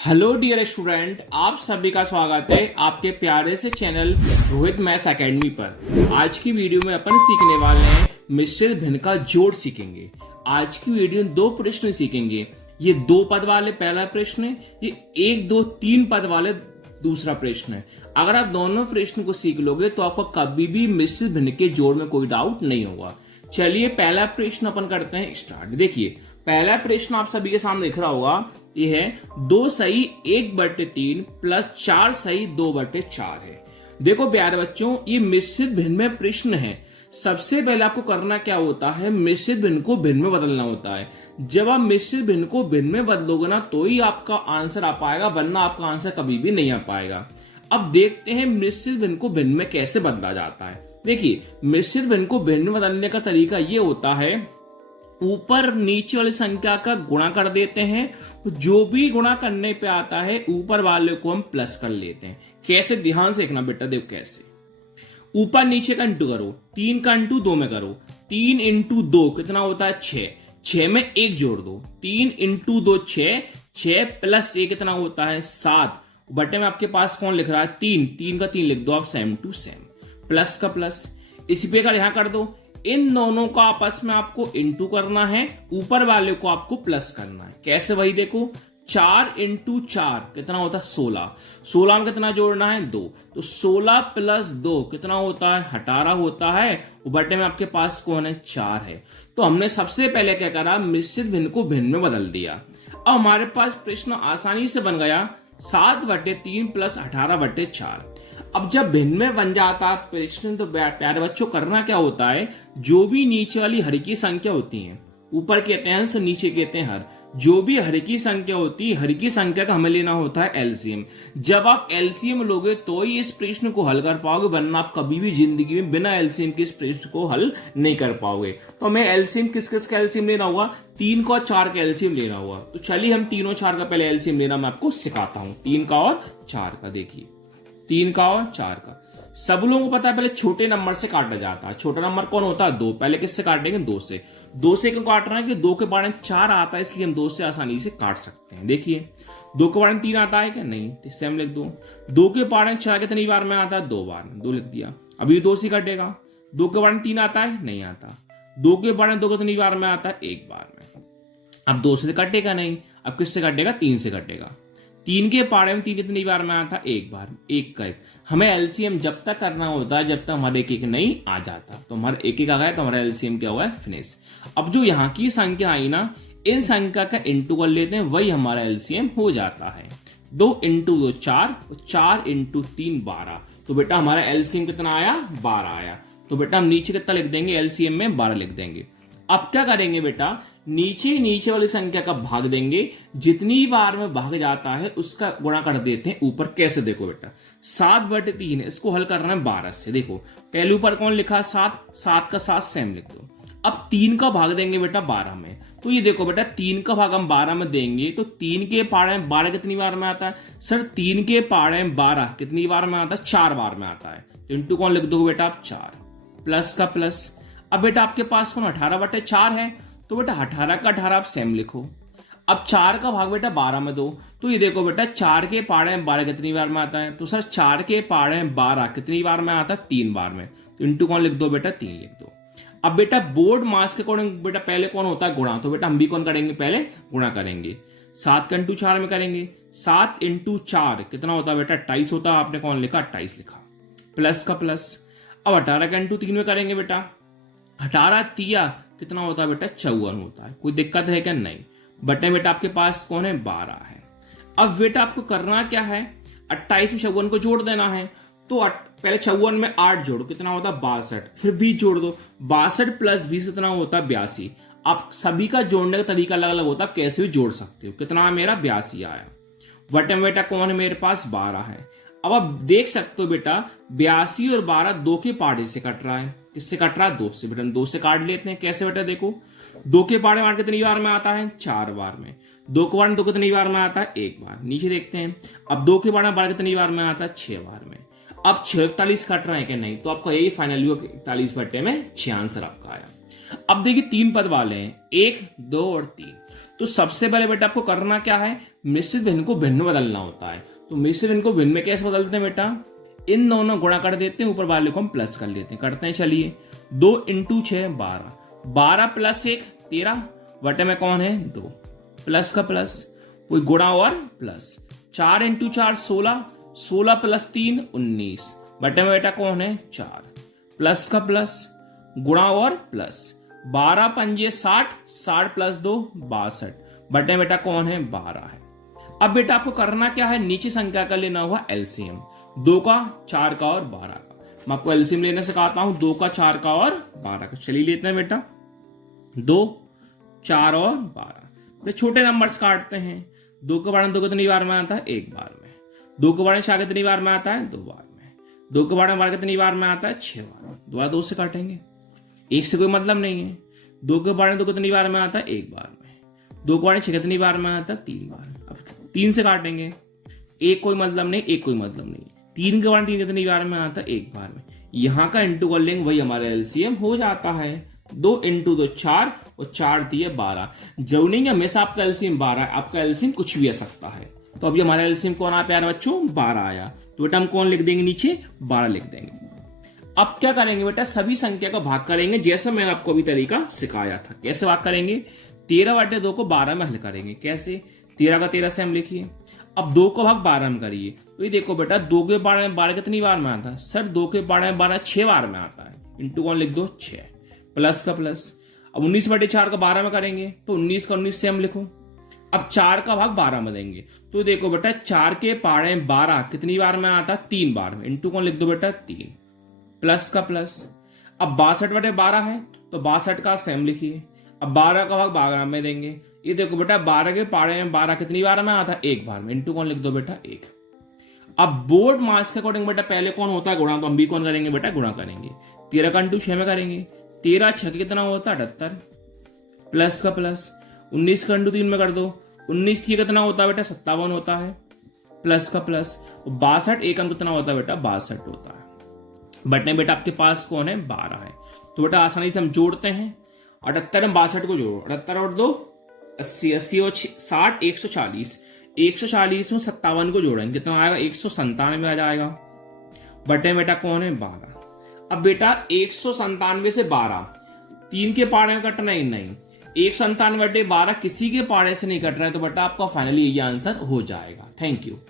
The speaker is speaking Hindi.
हेलो डियर स्टूडेंट, आप सभी का स्वागत है आपके प्यारे से चैनल रोहित मैथ्स एकेडमी पर। आज की वीडियो में अपन सीखने वाले हैं मिश्रित भिन्न का जोड़ सीखेंगे। आज की वीडियो में दो प्रश्न सीखेंगे। ये दो पद वाले पहला प्रश्न है, ये एक दो तीन पद वाले दूसरा प्रश्न है। अगर आप दोनों प्रश्न को सीख लोगे तो आपको कभी भी मिश्रित भिन्न के जोड़ में कोई डाउट नहीं होगा। चलिए पहला प्रश्न अपन करते हैं स्टार्ट। देखिए पहला प्रश्न आप सभी के सामने दिख रहा होगा, ये है 2 सही 1/3 प्लस 4 सही 2/4 है। देखो प्यारे बच्चों, ये मिश्रित भिन्न में प्रश्न है। सबसे पहले आपको करना क्या होता है, मिश्रित भिन्न को भिन्न में बदलना होता है। जब आप मिश्रित भिन्न को भिन्न में बदलोगे ना तो ही आपका आंसर आ पाएगा, वरना आपका आंसर कभी भी नहीं आ पाएगा। अब देखते हैं मिश्रित भिन्न को भिन्न में कैसे बदला जाता है। देखिए मिश्रित भिन्न को भिन्न में बदलने का तरीका ये होता है, ऊपर नीचे वाली संख्या का गुणा कर देते हैं, तो जो भी गुणा करने पे आता है ऊपर वाले को हम प्लस कर लेते हैं। कैसे, ध्यान से देखना बेटा। देखो कैसे, ऊपर नीचे का इंटू करो, 3 का इंटू 2 में करो, 3 इंटू 2 कितना होता है 6, 6 में 1 जोड़ दो, 3 इंटू 2 6, 6 प्लस 1 कितना होता है 7। बटे में आपके पास कौन लिख रहा है 3, 3 का 3 लिख दो आप, सेम टू सेम, प्लस का प्लस। इसी पे का यहां कर दो, इन दोनों को आपस में आपको इंटू करना है, ऊपर वाले को आपको प्लस करना है। कैसे भाई, देखो 4 इंटू 4 कितना होता है 16, 16 में कितना जोड़ना है 2, तो 16 प्लस 2 कितना होता है 18 होता है। बटे में आपके पास कौन है 4 है। तो हमने सबसे पहले क्या करा, मिश्रित भिन्न को भिन्न में बदल दिया। अब हमारे पास प्रश्न आसानी से बन गया 7/3 प्लस 18/4। अब जब भिन्न में बन जाता प्रश्न तो प्यारे बच्चों करना क्या होता है, जो भी नीचे वाली हर की संख्या होती है, ऊपर कहते हैं अंश, नीचे कहते हैं हर, जो भी हर की संख्या होती है हर की संख्या का हमें लेना होता है एलसीएम। जब आप एलसीएम लोगे तो ही इस प्रश्न को हल कर पाओगे, वरना आप कभी भी जिंदगी में बिना एलसीएम के इस प्रश्न को हल नहीं कर पाओगे। तो हमें एलसीएम किस किस का एलसीएम लेना होगा, 3 का और 4 का एलसीएम लेना होगा। तो चलिए हम 3 और 4 का पहले एलसीएम लेना मैं आपको सिखाता हूं। 3 का और 4 का, देखिए 3 का और 4 का सब लोगों को पता है, पहले छोटे नंबर से काटा जाता है। छोटा नंबर कौन होता है 2, पहले किससे काटेंगे 2 से। 2 से क्यों काट रहे हैं कि 2 के बारे में 4 आता है, इसलिए हम 2 से आसानी से काट सकते हैं। देखिए 2 के बारे में 3 आता है क्या, नहीं, तो सेम लिख दो। 2 के बारे में 4 कितनी बार में आता है 2 बार में, 2 लिख दिया। अभी 2 से कटेगा। 2 के बारे में 3 आता है, नहीं आता। 2 के बारे में 2 कितनी बार में आता है, 1 बार में। अब 2 से कटेगा नहीं, अब किससे कटेगा 3 से कटेगा। 3 के पाड़े में 3 कितनी बार में आता, 1 बार, 1 का 1। हमें एलसीएम जब तक करना होता है जब तक हमारे 1 नहीं आ जाता। तो हमारा 1 आ गया तो हमारा एलसीएम क्या हुआ है, फिनिश। अब जो यहाँ की संख्या आई ना, इन संख्या का इंटू कर लेते हैं, वही हमारा एलसीएम हो जाता है। 2 इंटू 2 4, 4 इंटू 3 12। तो बेटा हमारा एलसीएम कितना आया, 12 आया। तो बेटा हम नीचे कितना लिख देंगे, एलसीएम में 12 लिख देंगे। अब क्या करेंगे बेटा, नीचे वाली संख्या का भाग देंगे, जितनी बार में भाग जाता है उसका गुणा कर देते हैं ऊपर। कैसे, देखो बेटा 7/3 इसको हल करना है 12 से। देखो पहले ऊपर कौन लिखा 7, 7 का 7 सेम लिख दो। अब 3 का भाग देंगे बेटा 12 में, तो ये देखो बेटा 3 का भाग हम 12 में देंगे तो 3 के पाड़े में 12 कितनी बार में आता है सर, 3 के पाड़े में 12 कितनी बार में आता है, 4 बार में आता है। तो इंटू कौन लिख दोगे बेटा आप 4, प्लस का प्लस। अब बेटा आपके पास कौन 18/4 है, तो बेटा 18 का 18 आप सेम लिखो। अब 4 का भाग बेटा 12 में दो, तो ये देखो बेटा 4 के पाड़े में 12 कितनी बार में आता है, तो सर 4 के पाड़े में 12 कितनी बार में आता है, 3 बार में। तो इंटू कौन लिख दो बेटा 3 लिख दो। अब बेटा बोर्ड मास के अकॉर्डिंग बेटा पहले कौन होता है गुणा, तो बेटा हम भी कौन करेंगे, पहले गुणा करेंगे। 7 का इंटू 4 में करेंगे, 7 इंटू 4 कितना होता है बेटा 28 होता है। आपने कौन लिखा 28 लिखा, प्लस का प्लस। अब 18 का इंटू 3 में करेंगे बेटा, 18 तिया कितना होता है बेटा 54 होता है। कोई दिक्कत है क्या, नहीं। बटे बेटा आपके पास कौन है 12 है। अब बेटा आपको करना क्या है, 28 में 54 को जोड़ देना है। तो पहले 54 में 8 जोड़ो, कितना होता है 62, फिर 20 जोड़ दो, 62 प्लस 20 कितना होता है 82। आप सभी का जोड़ने का तरीका अलग अलग होता है, कैसे भी जोड़ सकते हो। कितना मेरा 82 आया। बटे में बेटा कौन है मेरे पास 12 है। अब आप देख सकते हो बेटा 82 और 12 2 के पाड़े से कट रहा है। किससे कट रहा है, 2 से। बेटा 2 से काट लेते हैं। कैसे बेटा, देखो 2 के पाड़े में कितनी बार में आता है, 4 बार में। 2 के पाड़े में 2 कितनी बार में आता है, 1 बार। नीचे देखते हैं, अब 2 के पाड़े में 12 कितनी बार में आता है, 6 बार में। अब 46 कट रहा है कि नहीं, तो आपका यही फाइनल 41 बटे में 6 आंसर आपका आया। अब देखिए 3 पद वाले हैं, 1, 2 और 3। तो सबसे पहले बेटा आपको करना क्या है, मिश्रित भिन्न को भिन्न बदलना होता है। तो मिश्रित भिन्न को भिन्न में कैसे बदलते हैं बेटा, इन दोनों गुणा कर देते हैं, ऊपर वाले को हम प्लस कर लेते हैं। करते हैं, चलिए 2 × 6 12, 12 + 1 13, बटे में कौन है 2, प्लस का प्लस, कोई गुणा और प्लस, 4 × 4 16, 16 + 3 19, बटे में बेटा कौन है 4, प्लस का प्लस, गुणा और प्लस, 12 × 5 60, 60 + 2 62, बटे में बेटा कौन है 12 है। अब बेटा आपको करना क्या है, नीचे संख्या का लेना हुआ एलसीएम, 2 का 4 का और 12 का। मैं आपको एलसीएम लेने सिखाता हूं, 2 का 4 का और 12 का। चलिए लेते हैं बेटा, 2 4 और 12। छोटे नंबर्स काटते हैं, 2 के बारे में 2 कितनी बार में आता है, 1 बार में। 2 के बारे में 4 कितनी बार में आता है, 2 बार में। 2 के बारे में 12 कितनी बार में आता है, 6 बार में। दोबारा 2 से काटेंगे, 1 से कोई मतलब नहीं है। 2 के बारे में 2 कितनी बार में आता है, 1 बार में। 2 के बारे में 6 कितनी बार में आता है, 3 बार। अब 3 से काटेंगे, 1 कोई मतलब नहीं, 1 कोई मतलब नहीं। 3 के बारे में 3 कितनी बार में आता है, 1 बार में। यहां का इंटू कर लेंगे, वही हमारा एलसीएम हो जाता है। 2 × 2 4 और 4 दिए 12। जरूरी नहीं हमेशा आपका एलसीएम 12 है, आपका एलसीएम कुछ भी आ सकता है। तो अभी हमारा एलसीएम कौन आया प्यारे बच्चों, 12 आया। तो बेटा हम कौन लिख देंगे, नीचे 12 लिख देंगे। अब क्या करेंगे बेटा, सभी संख्या का भाग करेंगे, जैसा मैंने आपको अभी तरीका सिखाया था। कैसे भाग करेंगे, 13/2 को 12 में हल करेंगे। कैसे, 13 का 13 से हम लिखिए। अब 2 का भाग 12 में करिए, तो ये देखो बेटा 2 के 12 में 12 कितनी बार में आता है, सर 2 के 12 में 12 6 बार में आता है। इंटू कौन लिख दो 6, प्लस का प्लस। अब 19/4 का 12 में करेंगे, तो 19 का 19 से हम लिखो। अब 4 का भाग 12 में देंगे, तो देखो बेटा 4 के 12 कितनी बार में आता है, 3 बार में। इंटू कौन लिख दो बेटा 3, प्लस का प्लस। अब 62/12 है, तो 62 का सेम लिखिए। अब 12 का भाग 12 में देंगे, ये देखो बेटा 12 के 12 कितनी बार में आता है, 1 बार में। इंटू कौन लिख दो बेटा 1। अब बोर्ड मार्क्स के अकॉर्डिंग बेटा पहले कौन होता है गुणा, तो हम भी कौन करेंगे बेटा गुणा करेंगे। 13 का 6 में करेंगे, 13 6 कितना होता है 78, प्लस का प्लस। 19 का 3 में कर दो, 19 3 कितना होता है बेटा 57 होता है, प्लस का प्लस। 62 1 कितना होता है बेटा 62 होता है। बटने बेटा आपके पास कौन है 12 है। तो बेटा आसानी से हम जोड़ते हैं, 78 में 62 को जोड़ो, 78 और 2 80, 80 और 60 140, 140 में 57 को जोड़ेंगे, कितना आएगा 197 आ जाएगा। बटे बेटा कौन है 12। अब बेटा 197 से 12 3 के पाड़े में कटना ही नहीं, 197/12 किसी के पाड़े से नहीं कट रहा है, तो बेटा आपका फाइनली ये आंसर हो जाएगा। Thank you.